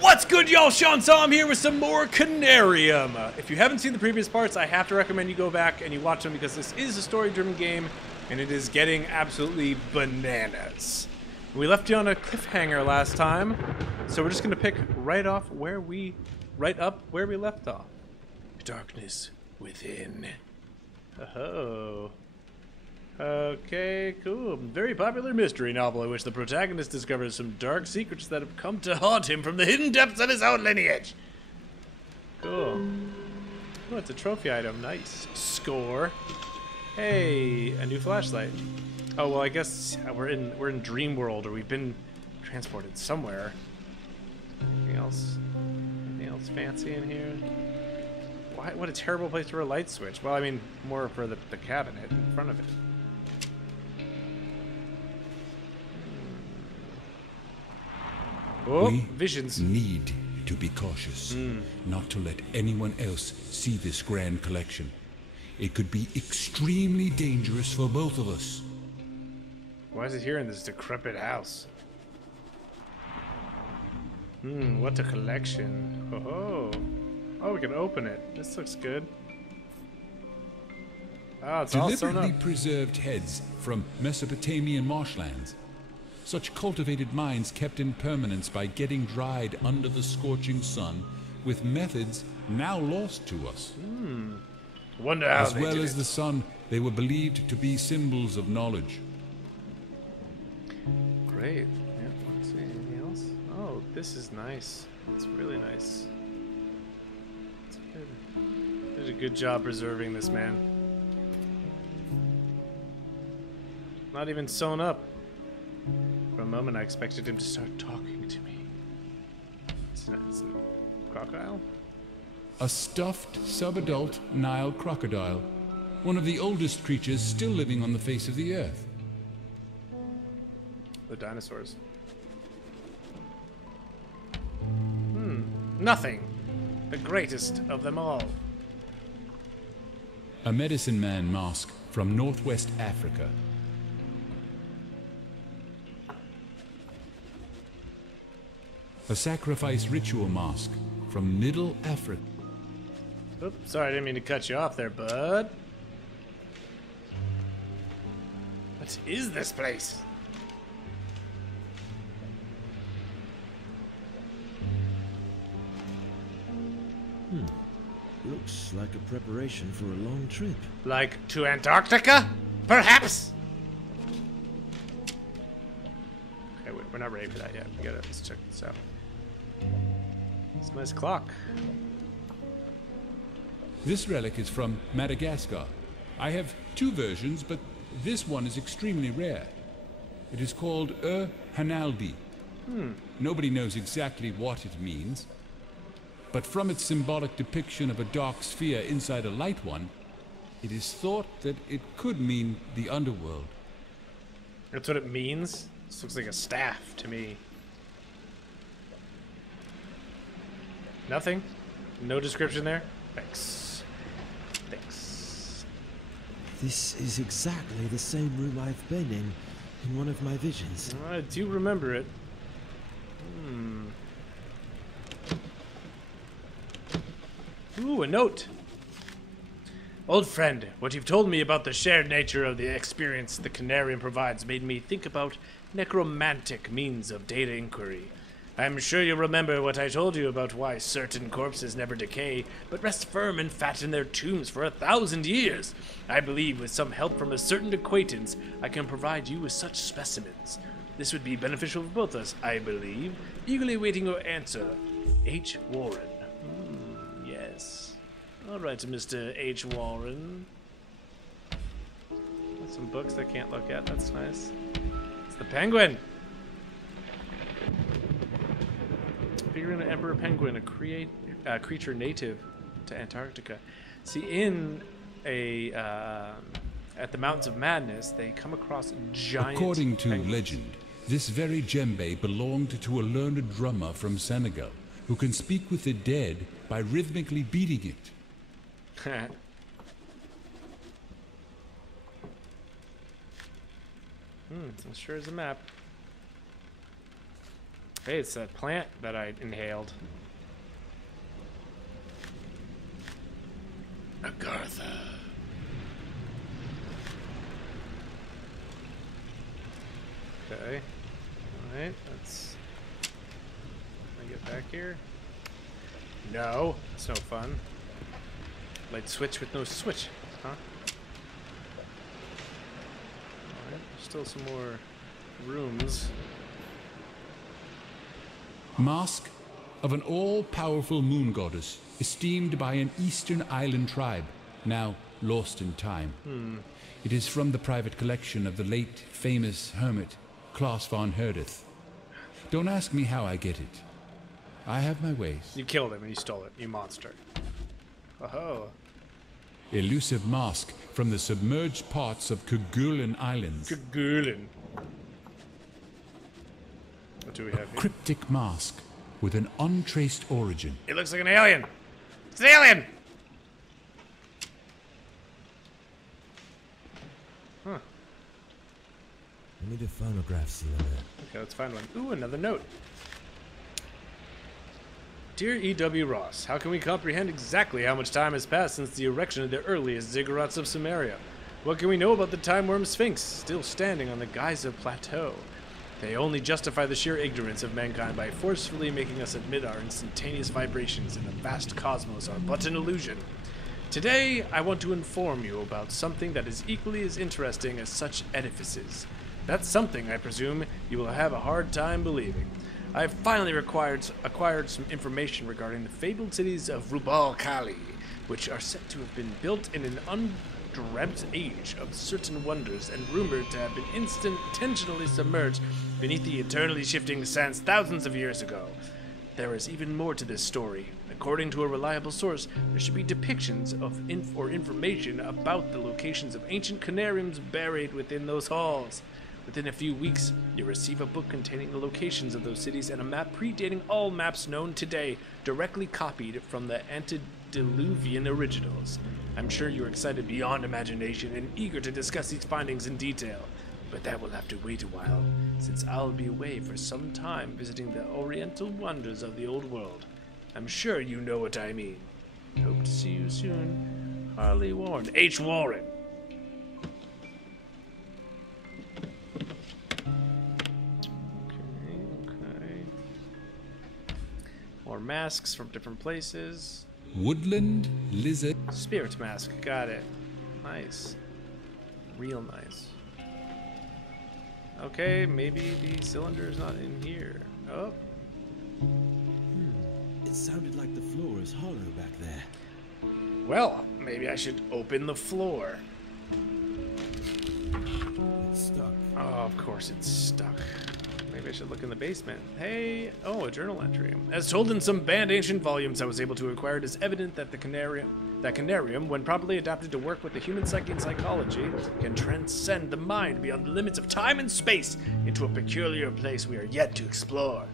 What's good, y'all? Shaun here with some more Conarium. If you haven't seen the previous parts, I have to recommend you go back and you watch them because this is a story-driven game and it is getting absolutely bananas. We left you on a cliffhanger last time, so we're just gonna pick right up where we left off. Darkness within. Oh. Okay, cool. Very popular mystery novel in which the protagonist discovers some dark secrets that have come to haunt him from the hidden depths of his own lineage. Cool. Oh, it's a trophy item. Nice. Score. Hey, a new flashlight. Oh, well, I guess we're in Dream World, or we've been transported somewhere. Anything else? Anything else fancy in here? Why, what a terrible place for a light switch. Well, I mean, more for the cabinet in front of it. Oh, we visions. Need to be cautious, not to let anyone else see this grand collection. It could be extremely dangerous for both of us. Why is it here in this decrepit house? What a collection. Oh, we can open it. This looks good. Oh, it's all sewn up. Deliberately preserved heads from Mesopotamian marshlands. Such cultivated minds kept in permanence by getting dried under the scorching sun with methods now lost to us. Wonder how As they well did as it. the sun, they were believed to be symbols of knowledge. Great. Yeah, let's see. Anything else? Oh, this is nice. It's really nice. It's good. Did a good job preserving this, man. Not even sewn up. For a moment, I expected him to start talking to me. It's a crocodile? A stuffed, subadult Nile crocodile. One of the oldest creatures still living on the face of the earth. The dinosaurs. Nothing. The greatest of them all. A medicine man mask from Northwest Africa. A sacrifice ritual mask from Middle Africa. Oops, sorry, I didn't mean to cut you off there, bud. What is this place? Looks like a preparation for a long trip. Like to Antarctica? Perhaps? Okay, wait, we're not ready for that yet. Let's check this out. It's a nice clock. This relic is from Madagascar. I have two versions, but this one is extremely rare. It is called Hanalbi. Nobody knows exactly what it means, but from its symbolic depiction of a dark sphere inside a light one, it is thought that it could mean the underworld. That's what it means? This looks like a staff to me. Nothing? No description there? Thanks. Thanks. This is exactly the same room I've been in one of my visions. I do remember it. Ooh, a note. Old friend, what you've told me about the shared nature of the experience the Conarium provides made me think about necromantic means of data inquiry. I'm sure you remember what I told you about why certain corpses never decay, but rest firm and fat in their tombs for 1,000 years. I believe with some help from a certain acquaintance, I can provide you with such specimens. This would be beneficial for both of us, I believe. Eagerly awaiting your answer, H. Warren. Yes. All right, Mr. H. Warren. Got some books I can't look at. That's nice. It's the penguin. Figuring an emperor penguin, a creature native to Antarctica. See, in a at the Mountains of Madness, they come across giant. According to penguins. legend, this very djembe belonged to a learned drummer from Senegal who can speak with the dead by rhythmically beating it. It sure is a map. Hey, it's that plant that I inhaled. Agartha. Okay. Alright, let's... Can I get back here? No, it's no fun. Light switch with no switch, huh? Alright, still some more rooms. Mask of an all-powerful moon goddess, esteemed by an eastern island tribe, now lost in time. It is from the private collection of the late famous hermit, Klaus von Herdeth. Don't ask me how I get it. I have my ways. You killed him and you stole it, you monster. Oh. Elusive mask from the submerged parts of Kerguelen Islands. Kerguelen. What do we have here? Cryptic mask with an untraced origin. It looks like an alien. It's an alien! Huh. I need a phonograph cylinder. Okay, let's find one. Ooh, another note. Dear E.W. Ross, how can we comprehend exactly how much time has passed since the erection of the earliest ziggurats of Sumeria? What can we know about the time worm Sphinx, still standing on the Giza Plateau? They only justify the sheer ignorance of mankind by forcefully making us admit our instantaneous vibrations in the vast cosmos are but an illusion. Today, I want to inform you about something that is equally as interesting as such edifices. That's something, I presume, you will have a hard time believing. I have finally acquired some information regarding the fabled cities of Rubal Khali, which are said to have been built in an undreamt age of certain wonders and rumored to have been intentionally submerged beneath the eternally shifting sands thousands of years ago. There is even more to this story. According to a reliable source, there should be depictions of information about the locations of ancient Conariums buried within those halls. Within a few weeks, you'll receive a book containing the locations of those cities and a map predating all maps known today, directly copied from the antediluvian originals. I'm sure you're excited beyond imagination and eager to discuss these findings in detail, but that will have to wait a while, since I'll be away for some time visiting the oriental wonders of the old world. I'm sure you know what I mean. Hope to see you soon. Harley Warren. H. Warren. Okay. More masks from different places. Woodland lizard. Spirit mask. Got it. Nice. Real nice. Okay, maybe the cylinder is not in here. Oh. It sounded like the floor is hollow back there. Well, maybe I should open the floor. It's stuck. Oh, of course it's stuck. Maybe I should look in the basement. Hey, oh, a journal entry. As told in some banned ancient volumes I was able to acquire, it is evident that Conarium, when properly adapted to work with the human psyche and psychology, can transcend the mind beyond the limits of time and space into a peculiar place we are yet to explore.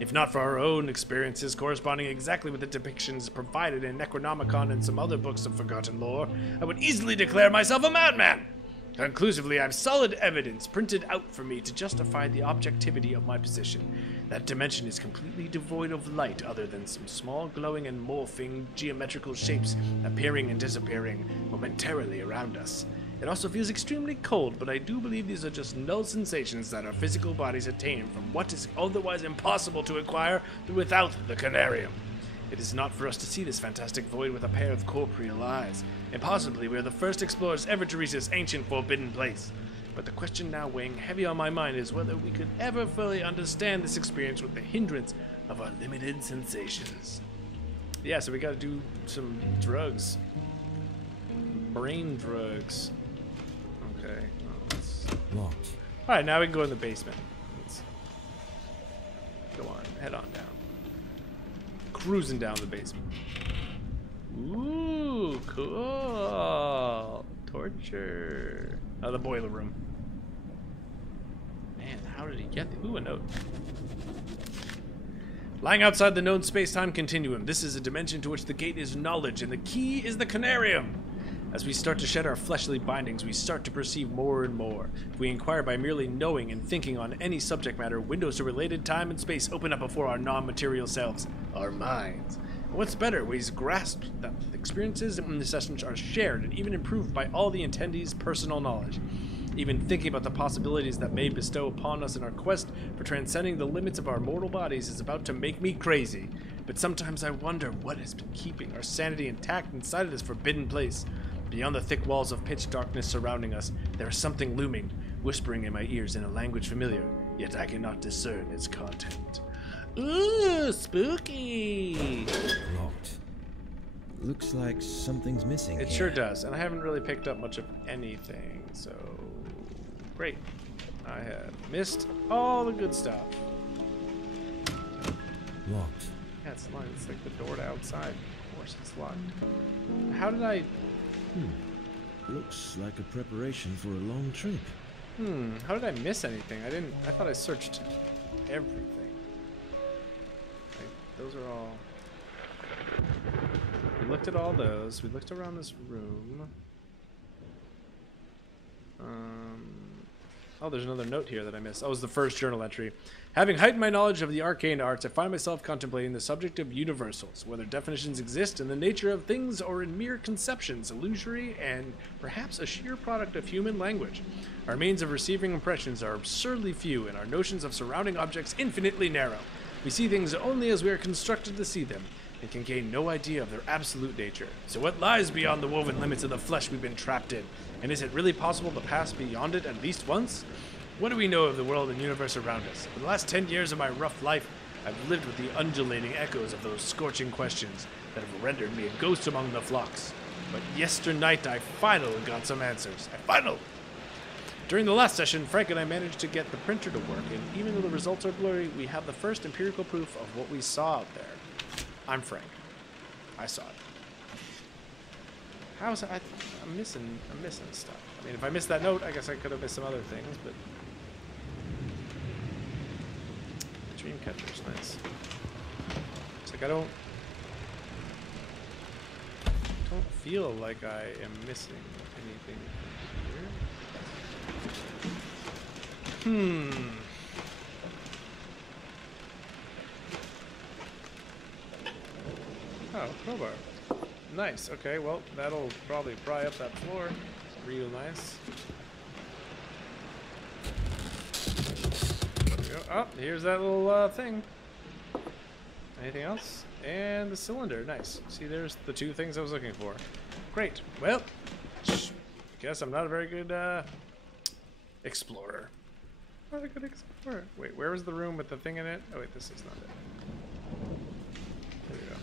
If not for our own experiences corresponding exactly with the depictions provided in Necronomicon and some other books of forgotten lore, I would easily declare myself a madman. Conclusively, I have solid evidence printed out for me to justify the objectivity of my position. That dimension is completely devoid of light other than some small glowing and morphing geometrical shapes appearing and disappearing momentarily around us. It also feels extremely cold, but I do believe these are just null sensations that our physical bodies attain from what is otherwise impossible to acquire without the Conarium. It is not for us to see this fantastic void with a pair of corporeal eyes, and possibly we are the first explorers ever to reach this ancient forbidden place. But the question now weighing heavy on my mind is whether we could ever fully understand this experience with the hindrance of our limited sensations. Yeah, so we gotta do some drugs. Brain drugs. Okay. Locked. Alright, now we can go in the basement. Let's go on, head on down. Cruising down the basement. Ooh, cool. Torture. Oh, the boiler room. Man, how did he get the... Ooh, a note. Lying outside the known space-time continuum, this is a dimension to which the gate is knowledge, and the key is the Conarium. As we start to shed our fleshly bindings, we start to perceive more and more. If we inquire by merely knowing and thinking on any subject matter, windows to related time and space open up before our non-material selves, our minds. And what's better, we grasp that experiences in the sessions are shared and even improved by all the attendees' personal knowledge. Even thinking about the possibilities that may bestow upon us in our quest for transcending the limits of our mortal bodies is about to make me crazy. But sometimes I wonder what has been keeping our sanity intact inside of this forbidden place. Beyond the thick walls of pitch darkness surrounding us, there is something looming, whispering in my ears in a language familiar, yet I cannot discern its content. Ooh, spooky! Locked. Looks like something's missing. It here. sure does, and I haven't really picked up much of anything, so great. I have missed all the good stuff. Locked. Yeah, it's locked. It's like the door to outside. Of course it's locked. How did I... Looks like a preparation for a long trip. How did I miss anything? I thought I searched everything. Like, those are all... We looked at all those. We looked around this room. Oh, there's another note here that I missed. Oh, it was the first journal entry. Having heightened my knowledge of the arcane arts, I find myself contemplating the subject of universals, whether definitions exist in the nature of things or in mere conceptions, illusory, and perhaps a sheer product of human language. Our means of receiving impressions are absurdly few, and our notions of surrounding objects infinitely narrow. We see things only as we are constructed to see them, and can gain no idea of their absolute nature. So what lies beyond the woven limits of the flesh we've been trapped in? And is it really possible to pass beyond it at least once? What do we know of the world and universe around us? For the last 10 years of my rough life, I've lived with the undulating echoes of those scorching questions that have rendered me a ghost among the flocks. But yesternight I finally got some answers. During the last session, Frank and I managed to get the printer to work, and even though the results are blurry, we have the first empirical proof of what we saw out there. I'm Frank. I saw it. How's I'm missing stuff. I mean, if I missed that note, I guess I could have missed some other things, but dream catcher's nice. It's like I don't feel like I am missing anything here. Oh, crowbar. Nice. Okay, well, that'll probably pry up that floor. Real nice. There we go. Oh, here's that little thing. Anything else? And the cylinder. Nice. See, there's the two things I was looking for. Great. Well, guess I'm not a very good explorer. Not a good explorer. Wait, where was the room with the thing in it? Oh, wait, this is not it. There we go.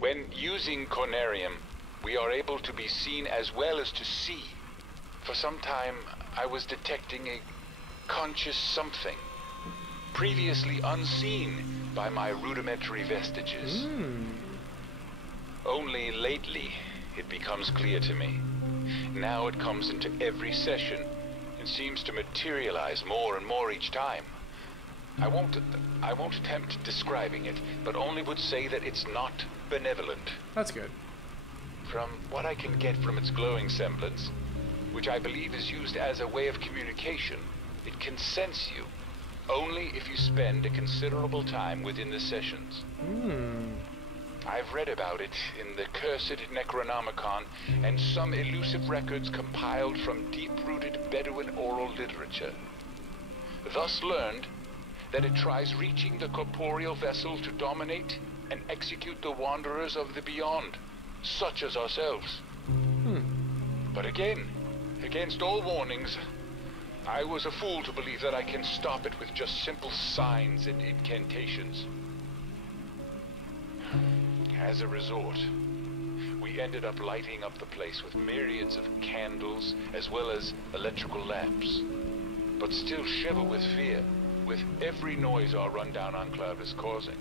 When using Conarium, we are able to be seen as well as to see. For some time, I was detecting a conscious something, previously unseen by my rudimentary vestiges. Only lately, it becomes clear to me. Now it comes into every session, and seems to materialize more and more each time. I won't attempt describing it, but only would say that it's not benevolent. That's good. From what I can get from its glowing semblance, which I believe is used as a way of communication, it can sense you, only if you spend a considerable time within the sessions. I've read about it in the cursed Necronomicon and some elusive records compiled from deep-rooted Bedouin oral literature. Thus learned that it tries reaching the corporeal vessel to dominate and execute the wanderers of the beyond, such as ourselves. But again, against all warnings, I was a fool to believe that I can stop it with just simple signs and incantations. As a result, we ended up lighting up the place with myriads of candles as well as electrical lamps, but still shiver with fear with every noise our rundown enclave is causing,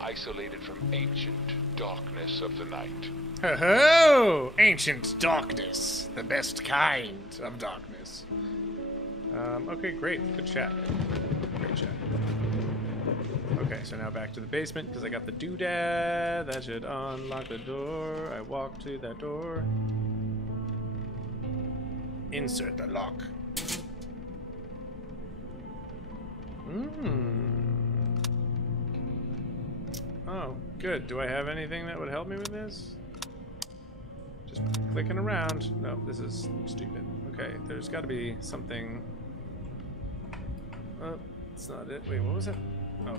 isolated from ancient darkness of the night. Ho-ho! Ancient darkness. The best kind of darkness. Okay, great. Good chat. Great chat. Okay, so now back to the basement because I got the doodad. That should unlock the door. I walk to that door. Insert the lock. Oh, good. Do I have anything that would help me with this? Just clicking around. No, this is stupid. Okay, there's got to be something. Oh, that's not it. Wait, what was it? Oh,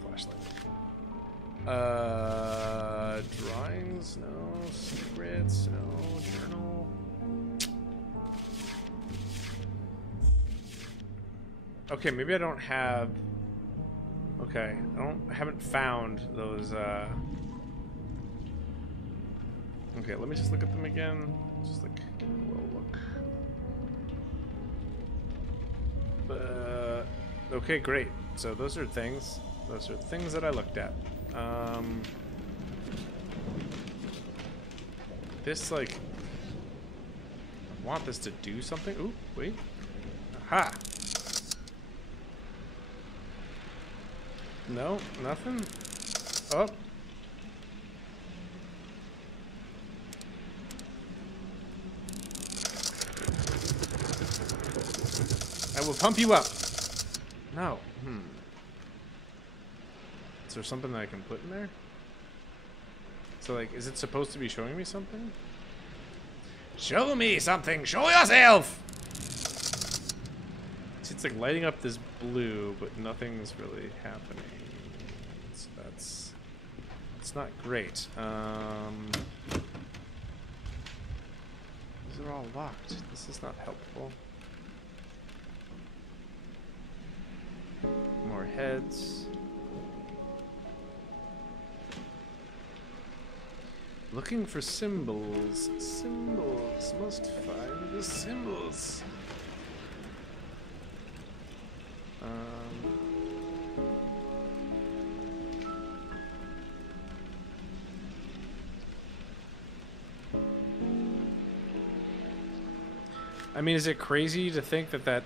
flashlight. Drawings? No. Secrets? No. Journal? Okay, maybe I don't have. Okay, I haven't found those. Okay, let me just look at them again. Just like, well, look. Okay, great. So those are things. Those are things that I looked at. This like, I want this to do something. Ooh, wait. Aha. No, nothing. Oh. I will pump you up. No. Is there something that I can put in there? So, like, is it supposed to be showing me something? Show me something! Show yourself! See, it's like lighting up this blue, but nothing's really happening. That's it's not great. These are all locked. This is not helpful. More heads. Looking for symbols. Symbols. Must find the symbols. I mean, is it crazy to think that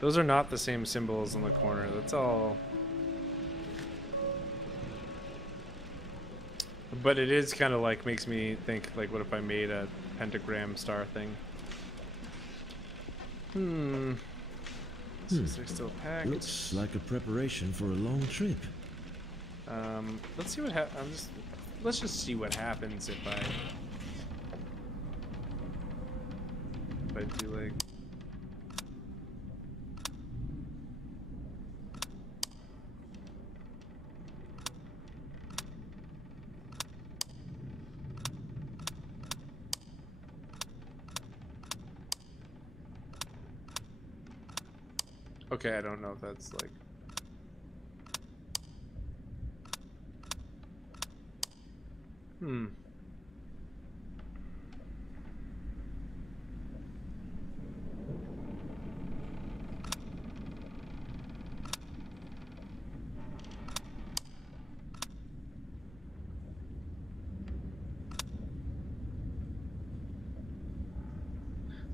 those are not the same symbols in the corner? That's all. But it is kind of like makes me think, like, what if I made a pentagram star thing? They're still packed. Looks like a preparation for a long trip. Let's see what let's just see what happens if I do like. Okay, I don't know if that's like.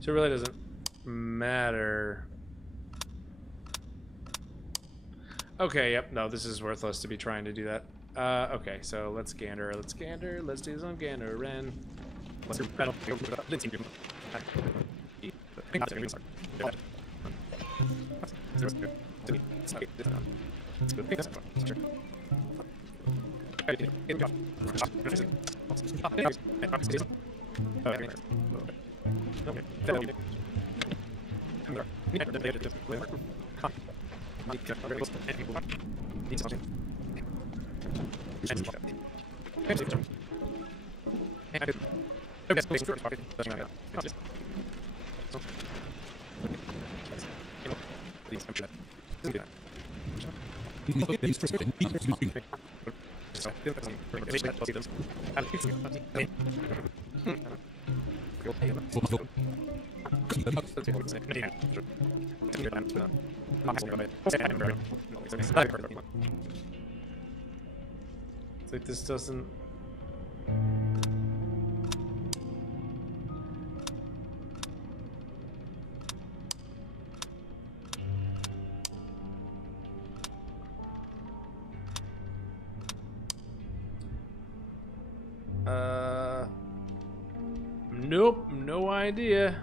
So it really doesn't matter. Okay, yep, no, this is worthless to be trying to do that. Okay, so let's gander, let's do some gander, Ren. Let's do battle. It's like this doesn't. Nope, no idea.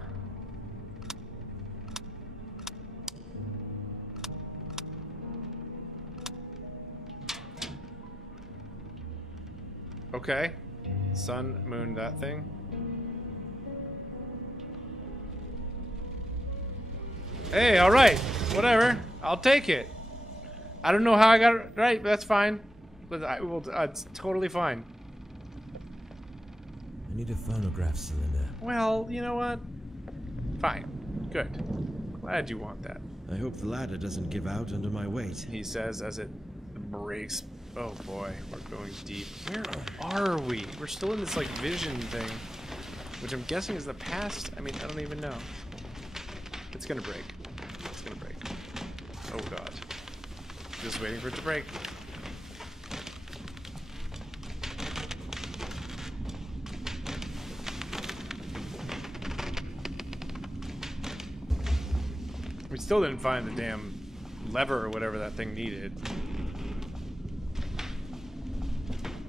Okay. Sun, moon, that thing. Hey, alright. Whatever. I'll take it. I don't know how I got it right, but that's fine. But it's totally fine. I need a phonograph cylinder. Well, you know what? Fine. Good. Glad you want that. I hope the ladder doesn't give out under my weight. He says as it breaks. Oh boy, we're going deep. Where are we? We're still in this like vision thing, which I'm guessing is the past. I mean, I don't even know. It's gonna break. It's gonna break. Oh god. Just waiting for it to break. We still didn't find the damn lever or whatever that thing needed.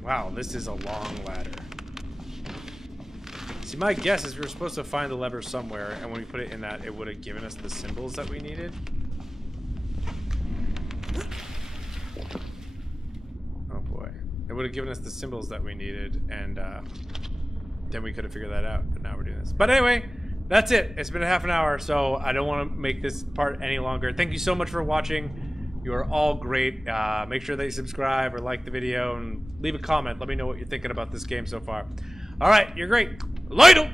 Wow, this is a long ladder. See, my guess is we were supposed to find the lever somewhere, and when we put it in that, it would have given us the symbols that we needed. Oh boy. It would have given us the symbols that we needed, and then we could have figured that out, but now we're doing this. But anyway, that's it. It's been a half an hour, so I don't want to make this part any longer. Thank you so much for watching. You are all great. Make sure that you subscribe or like the video and leave a comment. Let me know what you're thinking about this game so far. All right, you're great. Later!